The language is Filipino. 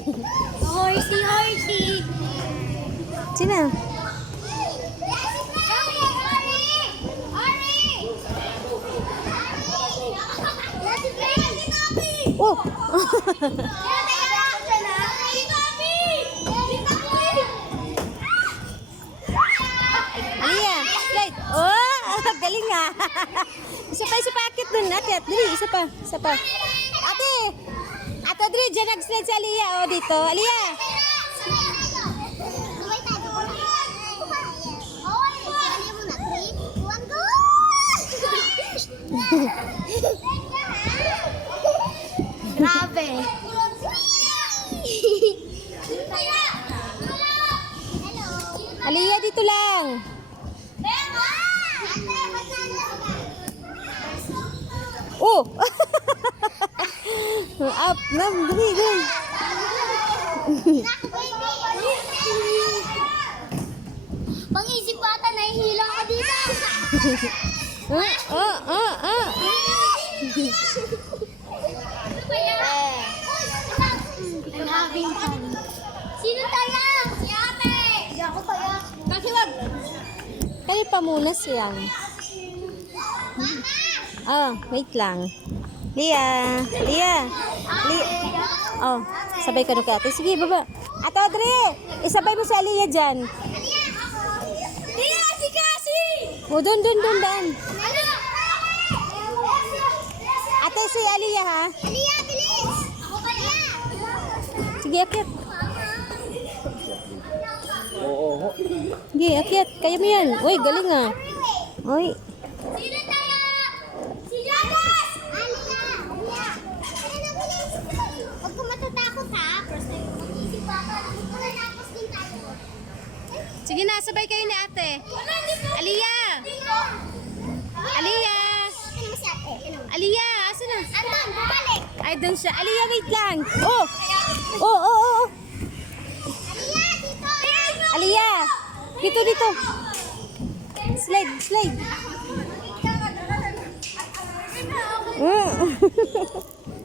Horsey, horsey. Sino? Oh! Alia, slide. Oh, galing nga. Isa pa akit dun. Akit, dali, isa pa. Ate! Ate Adri, dyan nag-slide si Alia. Oh, dito. Alia! Grabe. Alia, dito lang. Oh! Up, dali. Pang-isip ko ata, nahihila ka dito. Having fun. Sino tayo? Si ate. Hindi ako tayo. Kasi wag. Kaya pa muna siyang. Oh, wait lang. Lia. Oh, sabay ka nung kay ate. Sige, baba. Ate Audrey, isabay mo si Alia dyan. Tia, si Cassie! O, dun. Ano? Ate, si Alia ha. Alia, bilis! Ako kaya! Sige, akyat. Sige, akyat. Kaya mo yan. Uy, galing ah. Uy. Sino tayo? Si Jonas! Alia! Bilis! Huwag ka matatakot ha. First time ko mag-isip ako. Tapos din tayo. Sige na, sabay kayo ni ate. Alia! Alia! Ano si ate? Alia, asa na? Andun, bumalik! Ay, dun siya. Alia, wait lang. Oh. Alia, dito! Alia! Dito. Slide.